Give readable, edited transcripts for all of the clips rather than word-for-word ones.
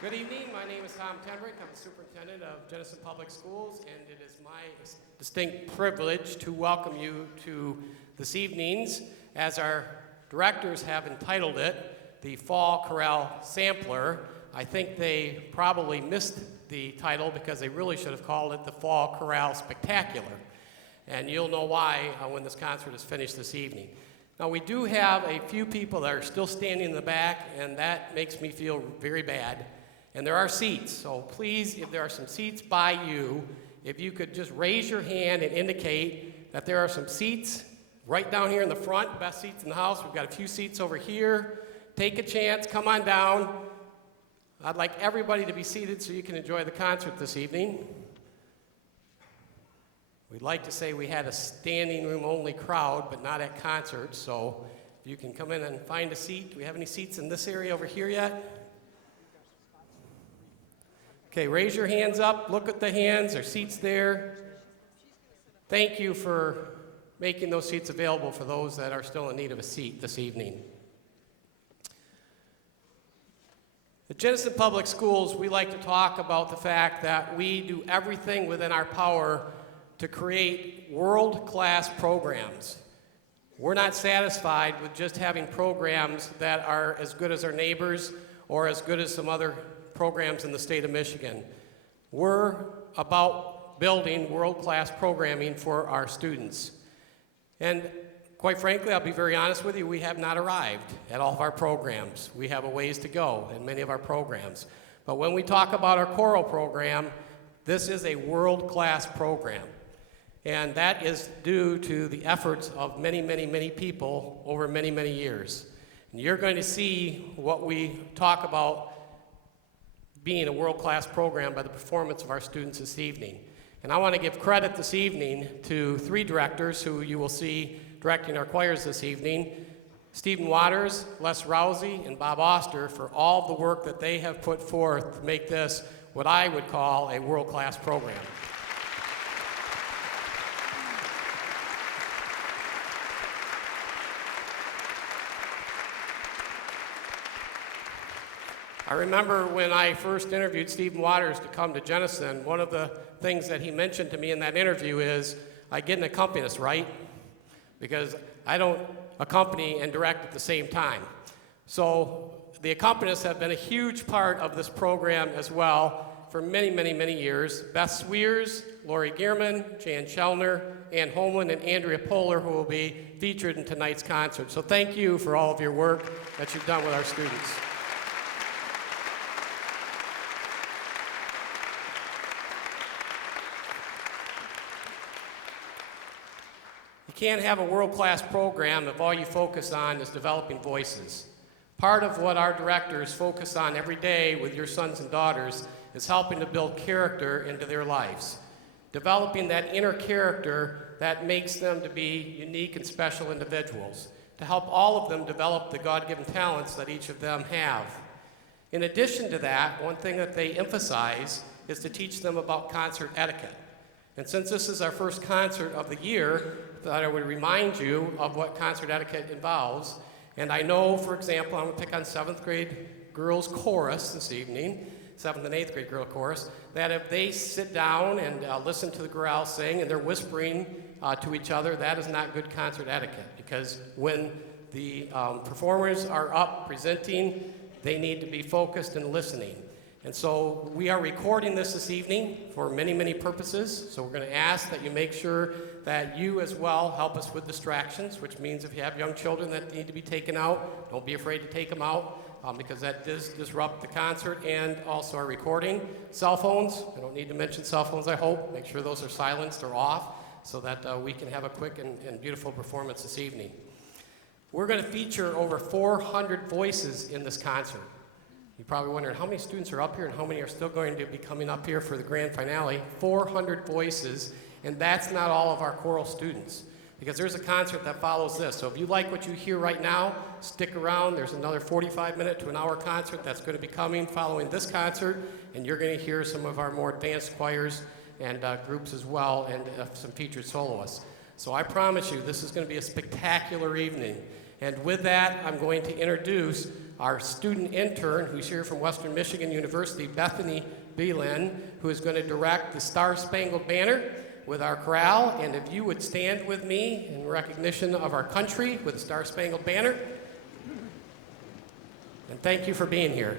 Good evening. My name is Tom Tenbrick. I'm the superintendent of Jenison Public Schools, and it is my distinct privilege to welcome you to this evening's, as our directors have entitled it, the Fall Chorale Sampler. I think they probably missed the title because they really should have called it the Fall Chorale Spectacular. And you'll know why when this concert is finished this evening. Now, we do have a few people that are still standing in the back, and that makes me feel very bad. And there are seats, so please, if there are some seats by you, if you could just raise your hand and indicate that there are some seats right down here in the front, best seats in the house. We've got a few seats over here. Take a chance, come on down. I'd like everybody to be seated so you can enjoy the concert this evening. We'd like to say we had a standing room only crowd, but not at concerts, so if you can come in and find a seat. Do we have any seats in this area over here yet? Okay, raise your hands up, look at the hands, there are seats there. Thank you for making those seats available for those that are still in need of a seat this evening. At Jenison Public Schools, we like to talk about the fact that we do everything within our power to create world-class programs. We're not satisfied with just having programs that are as good as our neighbors or as good as some other programs in the state of Michigan. We're about building world-class programming for our students. And quite frankly, I'll be very honest with you, we have not arrived at all of our programs. We have a ways to go in many of our programs. But when we talk about our choral program, this is a world-class program. And that is due to the efforts of many, many, many people over many, many years. And you're going to see what we talk about being a world-class program by the performance of our students this evening. And I want to give credit this evening to three directors who you will see directing our choirs this evening: Stephen Waters, Les Rousey, and Bob Oster, for all the work that they have put forth to make this what I would call a world-class program. I remember when I first interviewed Stephen Waters to come to Jenison, one of the things that he mentioned to me in that interview is, I get an accompanist, right? Because I don't accompany and direct at the same time. So the accompanists have been a huge part of this program as well for many, many, many years. Beth Sweers, Lorri Gierman, Jan Shelner, and Holmlund, and Andrea Pohler, who will be featured in tonight's concert. So thank you for all of your work that you've done with our students. You can't have a world-class program if all you focus on is developing voices. Part of what our directors focus on every day with your sons and daughters is helping to build character into their lives, developing that inner character that makes them to be unique and special individuals, to help all of them develop the God-given talents that each of them have. In addition to that, one thing that they emphasize is to teach them about concert etiquette. And since this is our first concert of the year, I thought I would remind you of what concert etiquette involves. And I know, for example, I'm going to pick on 7th grade girls chorus this evening, 7th and 8th grade girl chorus, that if they sit down and listen to the chorale sing and they're whispering to each other, that is not good concert etiquette, because when the performers are up presenting, they need to be focused and listening. And so we are recording this evening for many, many purposes. So we're going to ask that you make sure that you as well help us with distractions, which means if you have young children that need to be taken out, don't be afraid to take them out, because that does disrupt the concert and also our recording. Cell phones, I don't need to mention cell phones, I hope. Make sure those are silenced or off so that we can have a quick and beautiful performance this evening. We're going to feature over 400 voices in this concert. You're probably wondering how many students are up here and how many are still going to be coming up here for the grand finale. 400 voices, and that's not all of our choral students, because there's a concert that follows this. So if you like what you hear right now, stick around. There's another 45-minute to an hour concert that's going to be coming following this concert, and you're going to hear some of our more advanced choirs and groups as well, and some featured soloists. So I promise you, this is going to be a spectacular evening. And with that, I'm going to introduce our student intern, who's here from Western Michigan University, Bethany Beelen, who is going to direct the Star Spangled Banner with our chorale. And if you would stand with me in recognition of our country with the Star Spangled Banner. And thank you for being here.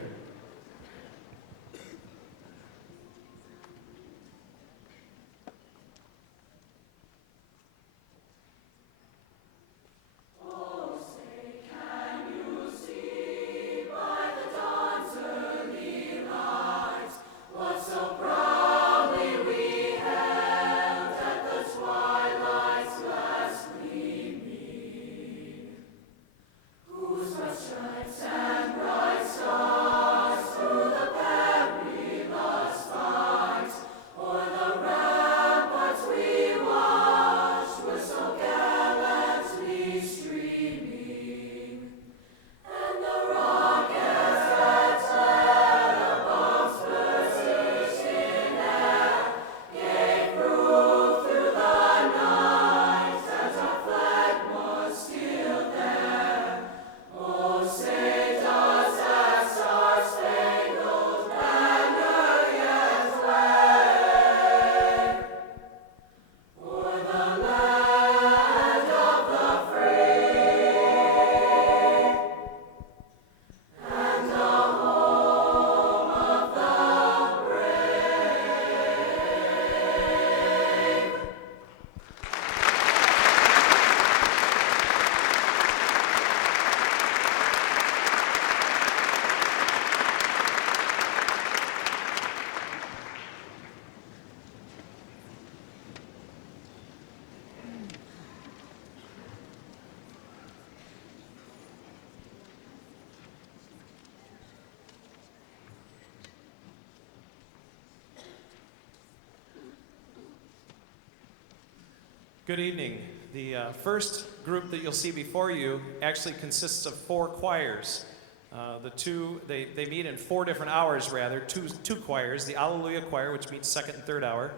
Good evening. The first group that you'll see before you actually consists of 4 choirs. They meet in 4 different hours, rather. Two choirs, the Alleluia Choir, which meets 2nd and 3rd hour,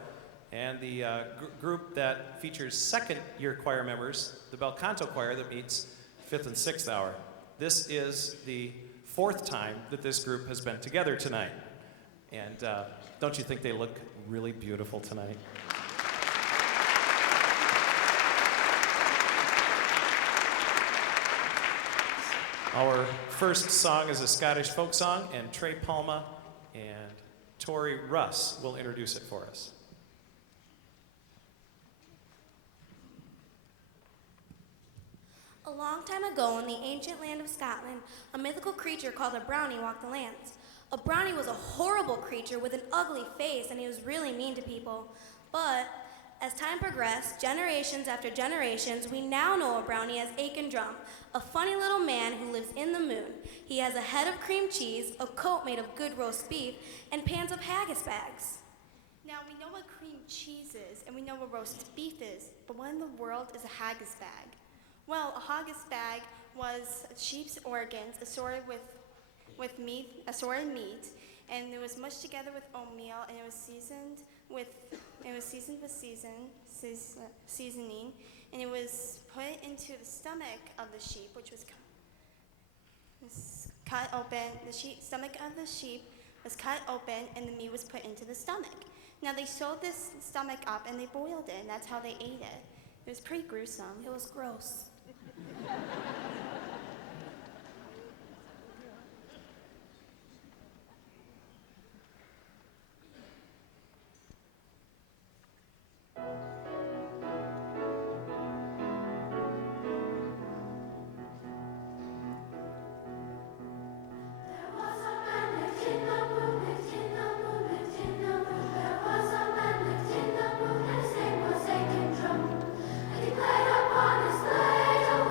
and the group that features 2nd year choir members, the Bel Canto Choir, that meets 5th and 6th hour. This is the 4th time that this group has been together tonight. And don't you think they look really beautiful tonight? Our first song is a Scottish folk song, and Trey Palma and Tori Russ will introduce it for us. A long time ago in the ancient land of Scotland, a mythical creature called a brownie walked the lands. A brownie was a horrible creature with an ugly face, and he was really mean to people. But as time progressed, generations after generations, we now know a brownie as Aiken Drum, a funny little man who lives in the moon. He has a head of cream cheese, a coat made of good roast beef, and pans of haggis bags. Now, we know what cream cheese is, and we know what roast beef is, but what in the world is a haggis bag? Well, a haggis bag was sheep's organs assorted with meat, assorted meat, and it was mushed together with oatmeal, and it was seasoned with seasoning, and it was put into the stomach of the sheep, which was cut open. The stomach of the sheep was cut open, and the meat was put into the stomach. Now they sewed this stomach up and they boiled it, and that's how they ate it. It was pretty gruesome. It was gross. Upon his ladle,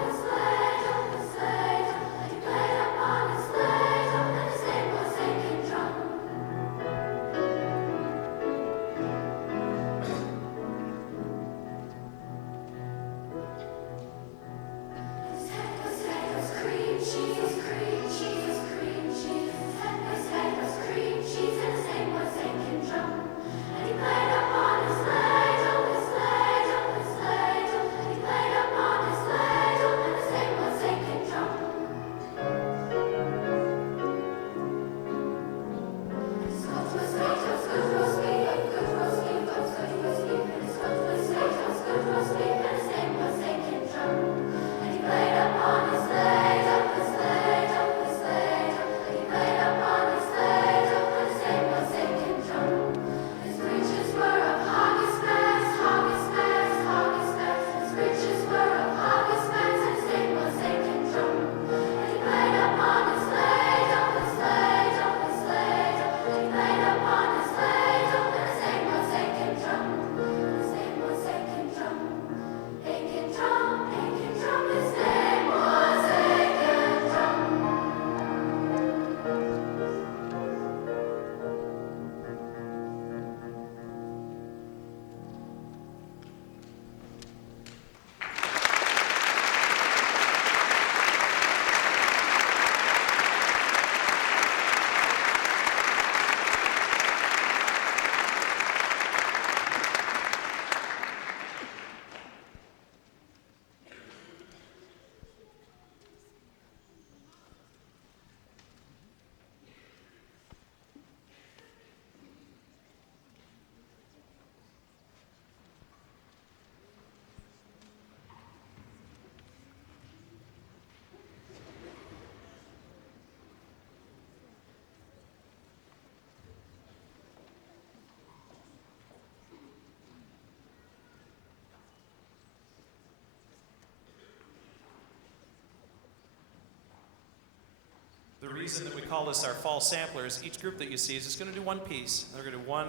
reason that we call this our fall samplers, each group that you see is just going to do one piece. They're going to do one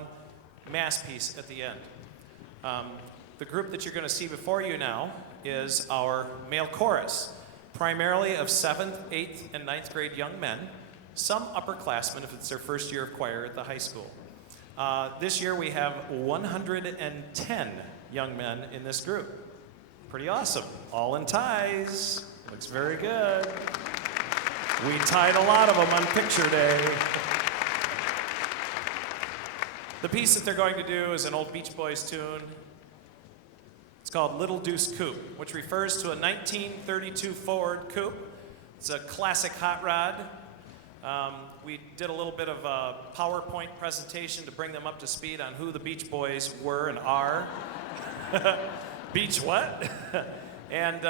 mass piece at the end. The group that you're going to see before you now is our male chorus, primarily of 7th, 8th, and 9th grade young men, some upperclassmen if it's their first year of choir at the high school. This year we have 110 young men in this group. Pretty awesome. All in ties. Looks very good. We tied a lot of them on picture day. The piece that they're going to do is an old Beach Boys tune. It's called Little Deuce Coupe, which refers to a 1932 Ford Coupe. It's a classic hot rod. We did a little bit of a PowerPoint presentation to bring them up to speed on who the Beach Boys were and are. Beach what? And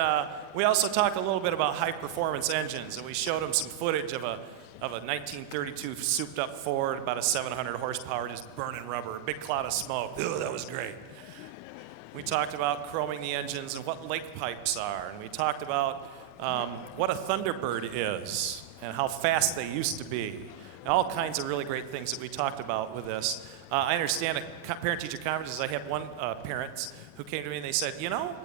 we also talked a little bit about high-performance engines, and we showed them some footage of a 1932 souped-up Ford, about a 700 horsepower, just burning rubber, a big cloud of smoke. Ooh, that was great. We talked about chroming the engines and what lake pipes are, and we talked about what a Thunderbird is and how fast they used to be, and all kinds of really great things that we talked about with this. I understand at parent-teacher conferences, I had one parent who came to me and they said, you know,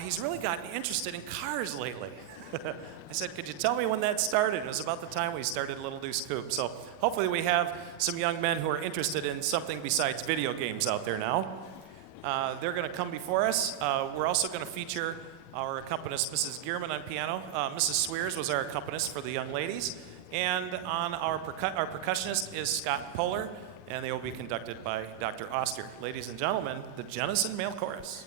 he's really gotten interested in cars lately. I said, could you tell me when that started? It was about the time we started Little Deuce Coupe. So hopefully we have some young men who are interested in something besides video games out there now. They're going to come before us. We're also going to feature our accompanist, Mrs. Gierman, on piano. Mrs. Sweers was our accompanist for the young ladies. And on our percussionist is Scott Pohler, and they will be conducted by Dr. Oster. Ladies and gentlemen, the Jenison Male Chorus.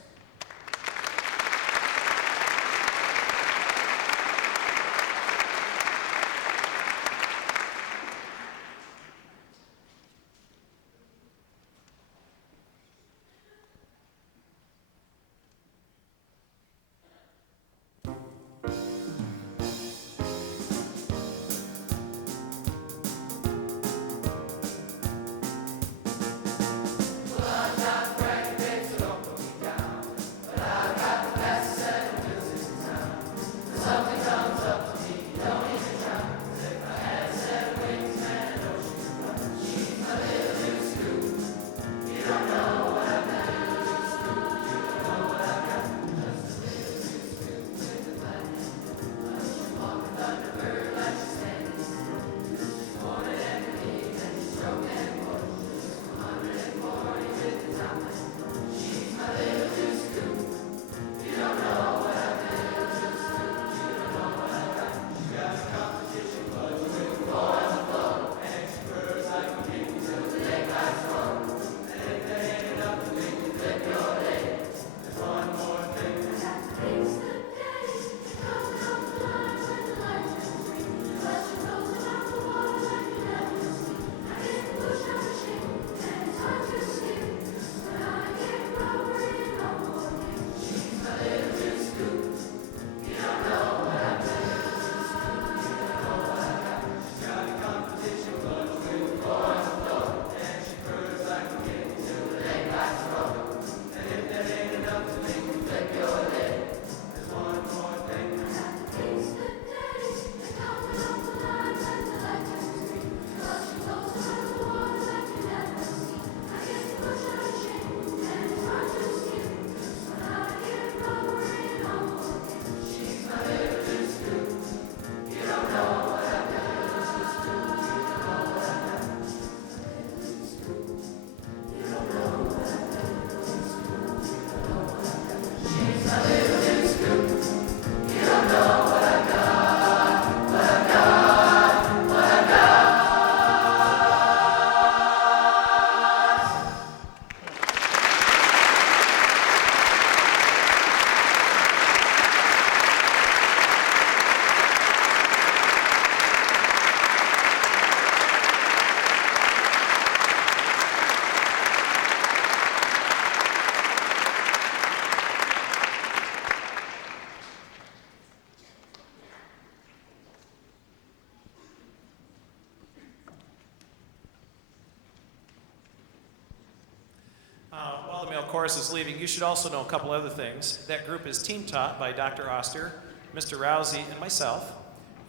While the male chorus is leaving, you should also know a couple other things. That group is team taught by Dr. Oster, Mr. Rousey, and myself.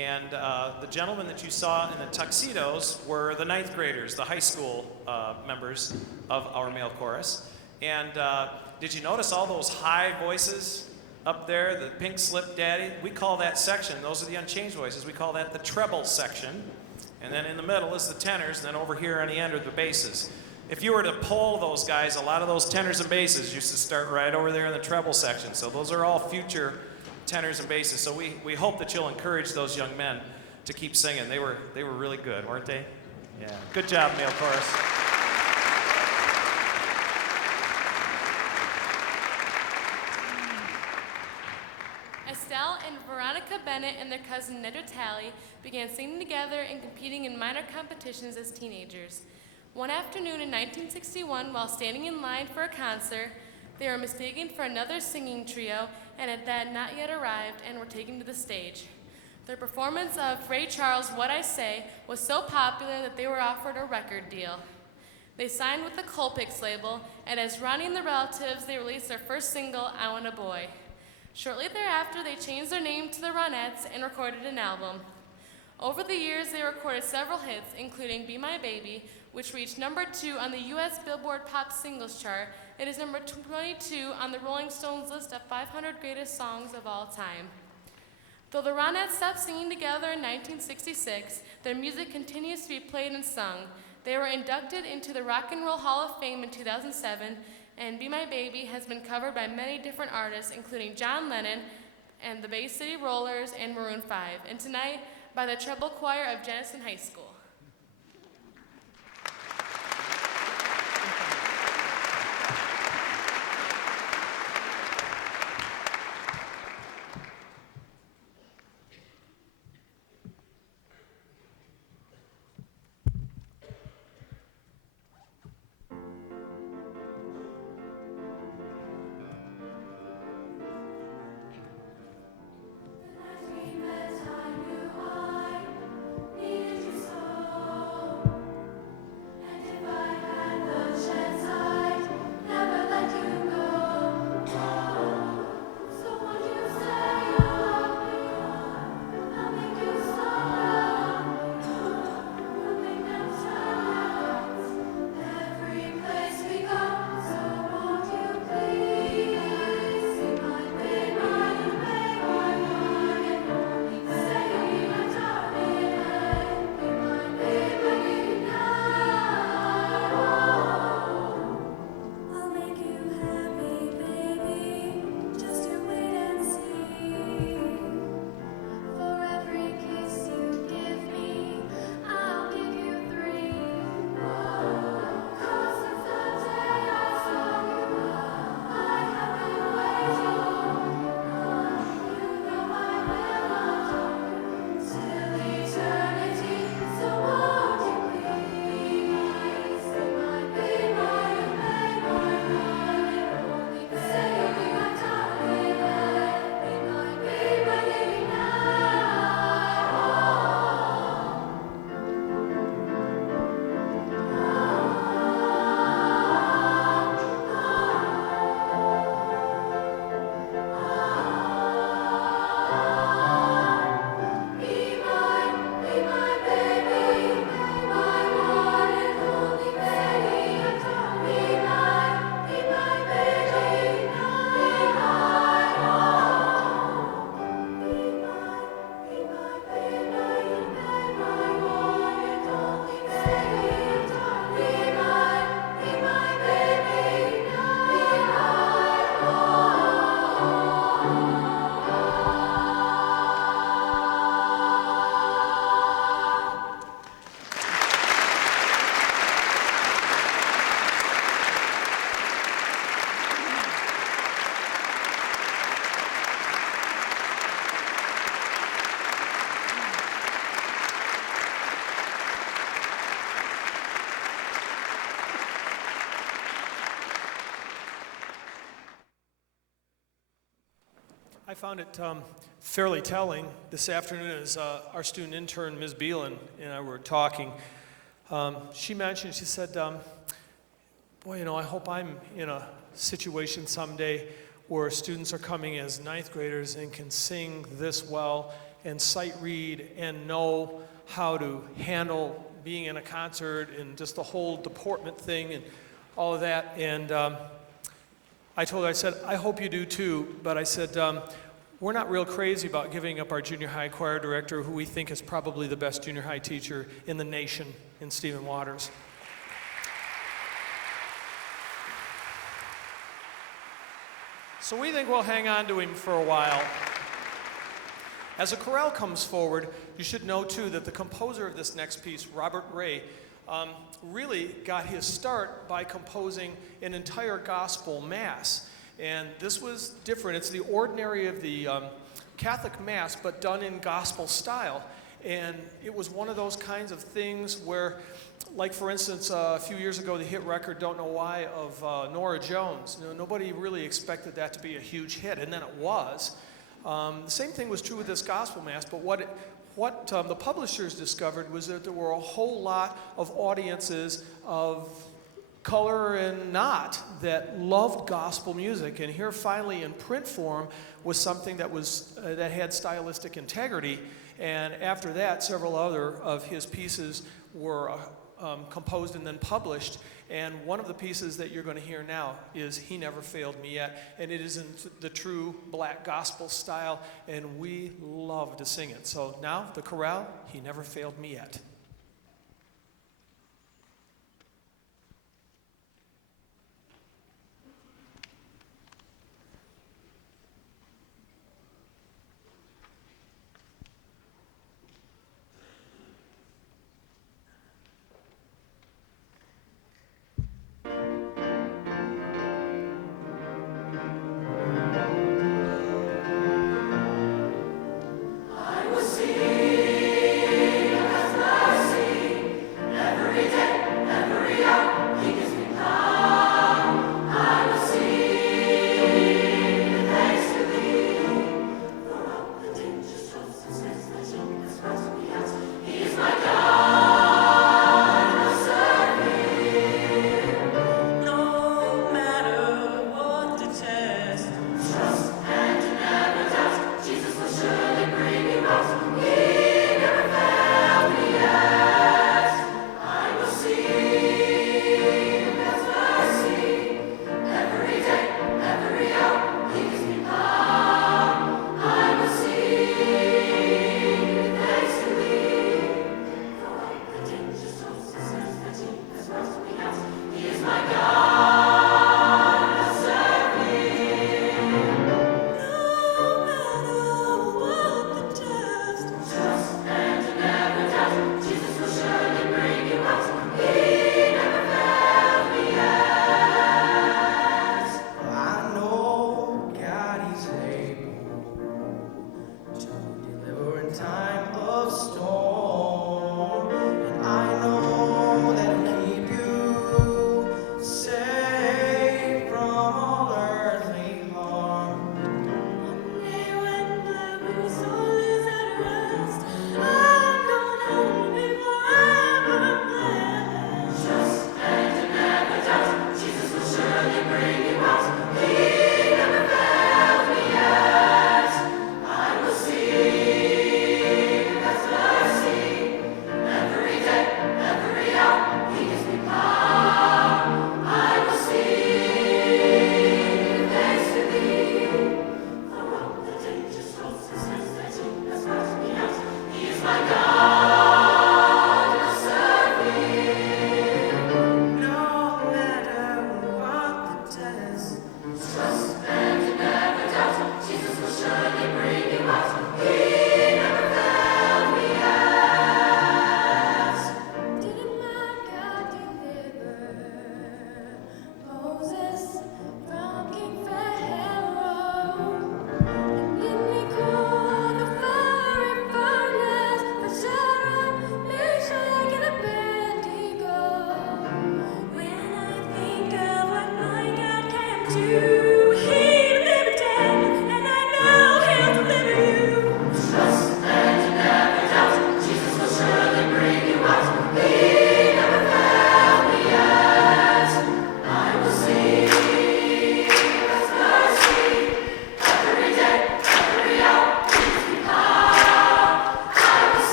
And the gentlemen that you saw in the tuxedos were the ninth graders, the high school members of our male chorus. And did you notice all those high voices up there, the pink slip daddy? We call that section, those are the unchanged voices, we call that the treble section. And then in the middle is the tenors, and then over here on the end are the basses. If you were to poll those guys, a lot of those tenors and basses used to start right over there in the treble section. So those are all future tenors and basses. So we hope that you'll encourage those young men to keep singing. They were really good, weren't they? Yeah. Good job, male chorus. Estelle and Veronica Bennett and their cousin Nedra Talley began singing together and competing in minor competitions as teenagers. One afternoon in 1961, while standing in line for a concert, they were mistaken for another singing trio and had not yet arrived and were taken to the stage. Their performance of Ray Charles' What I Say was so popular that they were offered a record deal. They signed with the Coupe label, and as Ronnie and the Relatives, they released their first single, I Want a Boy. Shortly thereafter, they changed their name to the Ronettes and recorded an album. Over the years, they recorded several hits, including Be My Baby, which reached number 2 on the U.S. Billboard Pop Singles Chart. It is number 22 on the Rolling Stones list of 500 greatest songs of all time. Though the Ronettes stopped singing together in 1966, their music continues to be played and sung. They were inducted into the Rock and Roll Hall of Fame in 2007, and Be My Baby has been covered by many different artists, including John Lennon and the Bay City Rollers and Maroon 5, and tonight by the Treble Choir of Jenison High School. I found it fairly telling. This afternoon, as our student intern, Ms. Beelen, and I were talking, she mentioned, she said, boy, you know, I hope I'm in a situation someday where students are coming as ninth graders and can sing this well and sight read and know how to handle being in a concert and just the whole deportment thing and all of that. And I told her, I said, I hope you do too, but I said, we're not real crazy about giving up our junior high choir director, who we think is probably the best junior high teacher in the nation, in Stephen Waters. So we think we'll hang on to him for a while. As a chorale comes forward, you should know too that the composer of this next piece, Robert Ray, really got his start by composing an entire gospel mass. And this was different. It's the ordinary of the Catholic Mass, but done in gospel style. And it was one of those kinds of things where, like for instance, a few years ago, the hit record "Don't Know Why" of Norah Jones. You know, nobody really expected that to be a huge hit, and then it was. The same thing was true with this gospel mass, but what the publishers discovered was that there were a whole lot of audiences of color and not that loved gospel music, and here finally in print form was something that was that had stylistic integrity. And after that, several other of his pieces were composed and then published. And one of the pieces that you're going to hear now is "He Never Failed Me Yet," and it is in the true black gospel style, and we love to sing it. So now the chorale, "He Never Failed Me Yet."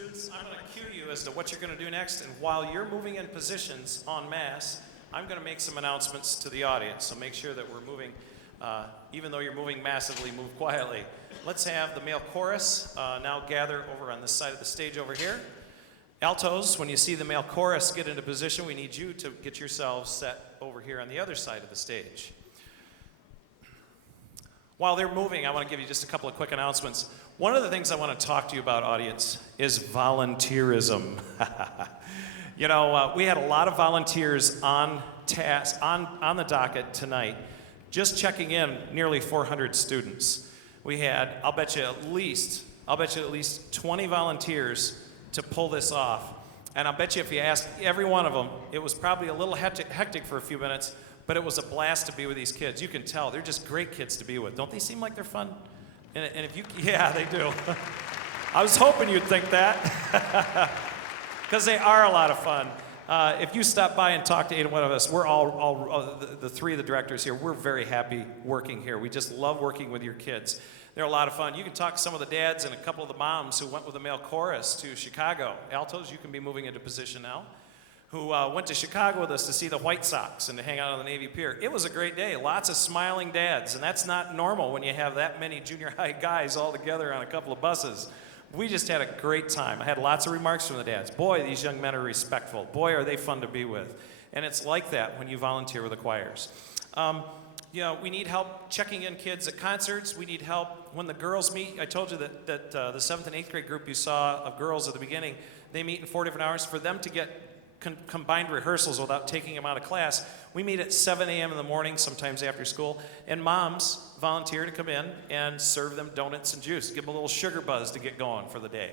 Students, I'm going to cue you as to what you're going to do next, and while you're moving in positions en masse, I'm going to make some announcements to the audience, so make sure that we're moving, even though you're moving massively, move quietly. Let's have the male chorus now gather over on this side of the stage over here. Altos, when you see the male chorus get into position, we need you to get yourselves set over here on the other side of the stage. While they're moving, I want to give you just a couple of quick announcements. One of the things I want to talk to you about, audience, is volunteerism. You know, we had a lot of volunteers on task, on the docket tonight, just checking in nearly 400 students. We had, I'll bet you at least 20 volunteers to pull this off. And I'll bet you if you asked every one of them, it was probably a little hectic for a few minutes, but it was a blast to be with these kids. You can tell, they're just great kids to be with. Don't they seem like they're fun? And if you, yeah, they do. I was hoping you'd think that, because they are a lot of fun. If you stop by and talk to either one of us, we're all the three of the directors here, we're very happy working here. We just love working with your kids. They're a lot of fun. You can talk to some of the dads and a couple of the moms who went with the male chorus to Chicago. Altos, you can be moving into position now. Who went to Chicago with us to see the White Sox and to hang out on the Navy Pier. It was a great day. Lots of smiling dads, and that's not normal when you have that many junior high guys all together on a couple of buses. We just had a great time. I had lots of remarks from the dads. Boy, these young men are respectful. Boy, are they fun to be with. And it's like that when you volunteer with the choirs. You know, we need help checking in kids at concerts. We need help when the girls meet. I told you that the 7th and 8th grade group you saw of girls at the beginning, they meet in 4 different hours. For them to get combined rehearsals without taking them out of class, we meet at 7 a.m. in the morning, sometimes after school, and moms volunteer to come in and serve them donuts and juice, give them a little sugar buzz to get going for the day.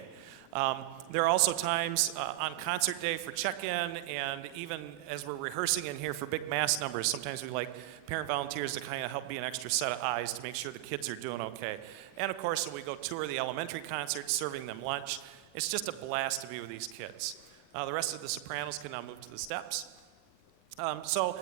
There are also times on concert day for check-in, and even as we're rehearsing in here for big mass numbers, sometimes we like parent volunteers to kind of help be an extra set of eyes to make sure the kids are doing okay. And of course, when we go tour the elementary concerts, serving them lunch, it's just a blast to be with these kids. The rest of the sopranos can now move to the steps. So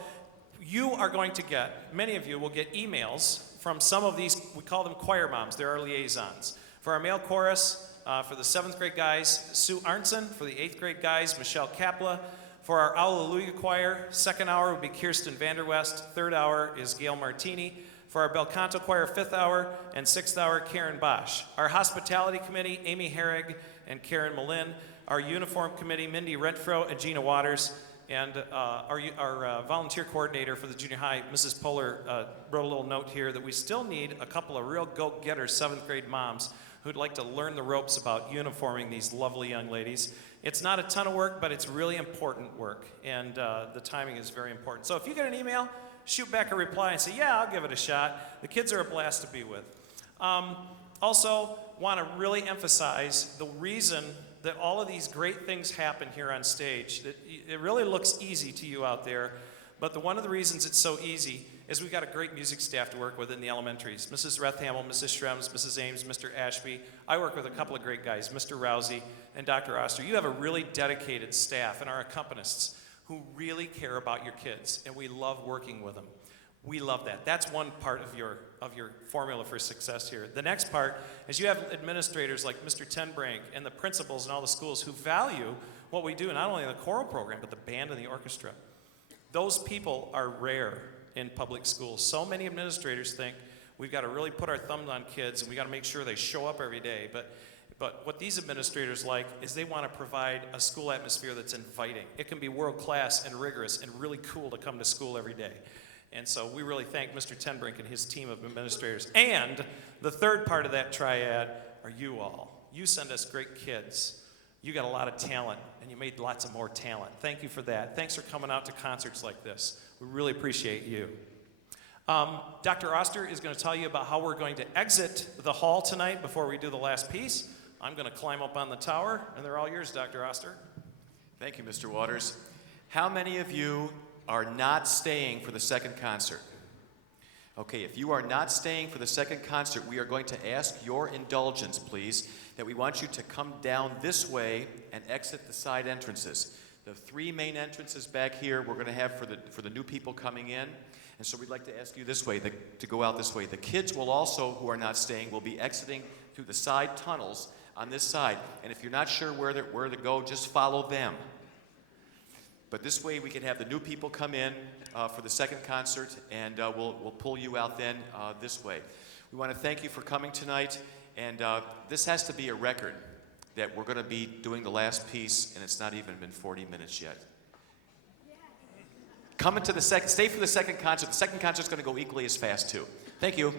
you are going to get, many of you will get emails from some of these, we call them choir moms, they're our liaisons. For our male chorus, for the 7th grade guys, Sue Arnson. For the 8th grade guys, Michelle Kapla. For our Alleluia choir, 2nd hour would be Kirsten Vanderwest. 3rd hour is Gail Martini. For our bel canto choir, 5th hour, and 6th hour, Karen Bosch. Our hospitality committee, Amy Herrig and Karen Malin. Our uniform committee, Mindy Renfro and Gina Waters. And our volunteer coordinator for the junior high, Mrs. Pohler, wrote a little note here that we still need a couple of real go-getter 7th grade moms who'd like to learn the ropes about uniforming these lovely young ladies. It's not a ton of work, but it's really important work, and the timing is very important. So if you get an email, shoot back a reply and say, yeah, I'll give it a shot. The kids are a blast to be with. Also, want to really emphasize the reason that all of these great things happen here on stage. That it really looks easy to you out there, but one of the reasons it's so easy is we've got a great music staff to work with in the elementaries. Mrs. Rethamel, Mrs. Schrems, Mrs. Ames, Mr. Ashby. I work with a couple of great guys, Mr. Rousey and Dr. Oster. You have a really dedicated staff and our accompanists who really care about your kids, and we love working with them. We love that. That's one part of your formula for success here. The next part is you have administrators like Mr. Tenbrink and the principals in all the schools who value what we do, not only in the choral program, but the band and the orchestra. Those people are rare in public schools. So many administrators think we've got to really put our thumb on kids and we got to make sure they show up every day. But what these administrators like is they want to provide a school atmosphere that's inviting. It can be world class and rigorous and really cool to come to school every day. And so we really thank Mr. Tenbrink and his team of administrators. And the third part of that triad are you all. You send us great kids. You got a lot of talent, and you made lots of more talent. Thank you for that. Thanks for coming out to concerts like this. We really appreciate you. Dr. Oster is going to tell you about how we're going to exit the hall tonight before we do the last piece. I'm going to climb up on the tower, and they're all yours, Dr. Oster. Thank you, Mr. Waters. How many of you are not staying for the second concert? Okay, if you are not staying for the second concert, we are going to ask your indulgence, please, that we want you to come down this way and exit the side entrances. The 3 main entrances back here we're going to have for the new people coming in. And so we'd like to ask you this way, to go out this way. The kids will also, who are not staying, will be exiting through the side tunnels on this side. And if you're not sure where to go, just follow them. But this way we can have the new people come in for the second concert, and we'll pull you out then this way. We want to thank you for coming tonight, and this has to be a record that we're going to be doing the last piece, and it's not even been 40 minutes yet. Come into the second, stay for the second concert. The second concert's going to go equally as fast too. Thank you.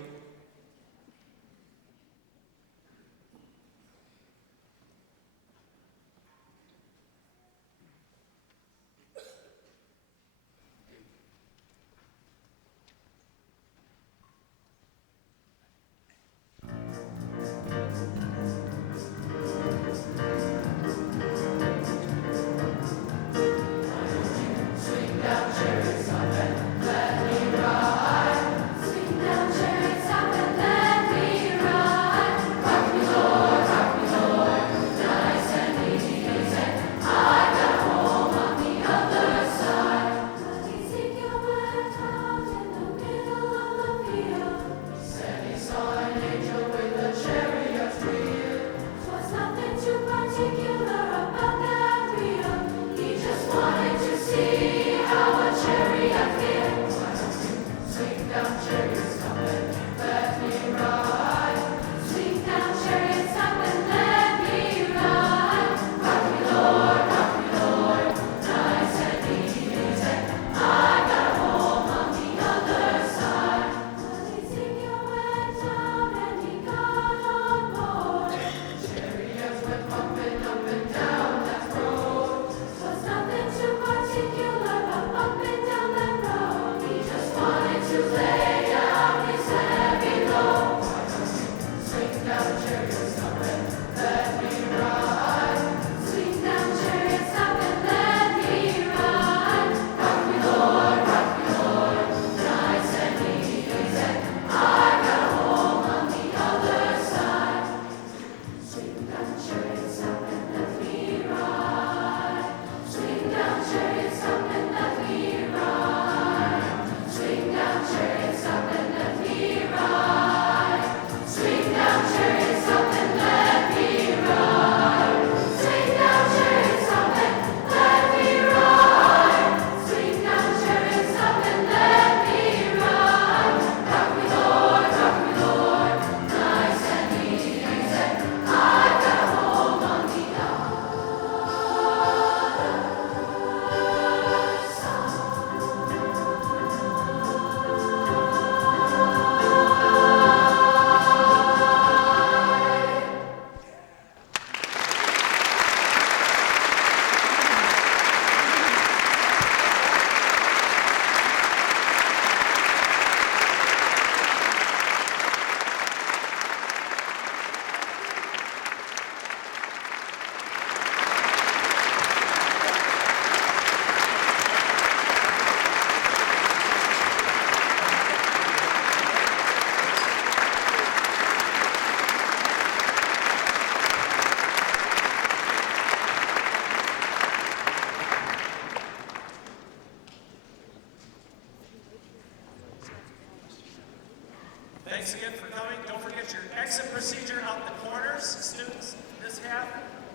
Thanks again for coming. Don't forget your exit procedure out the corners. Students, this half,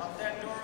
out that door.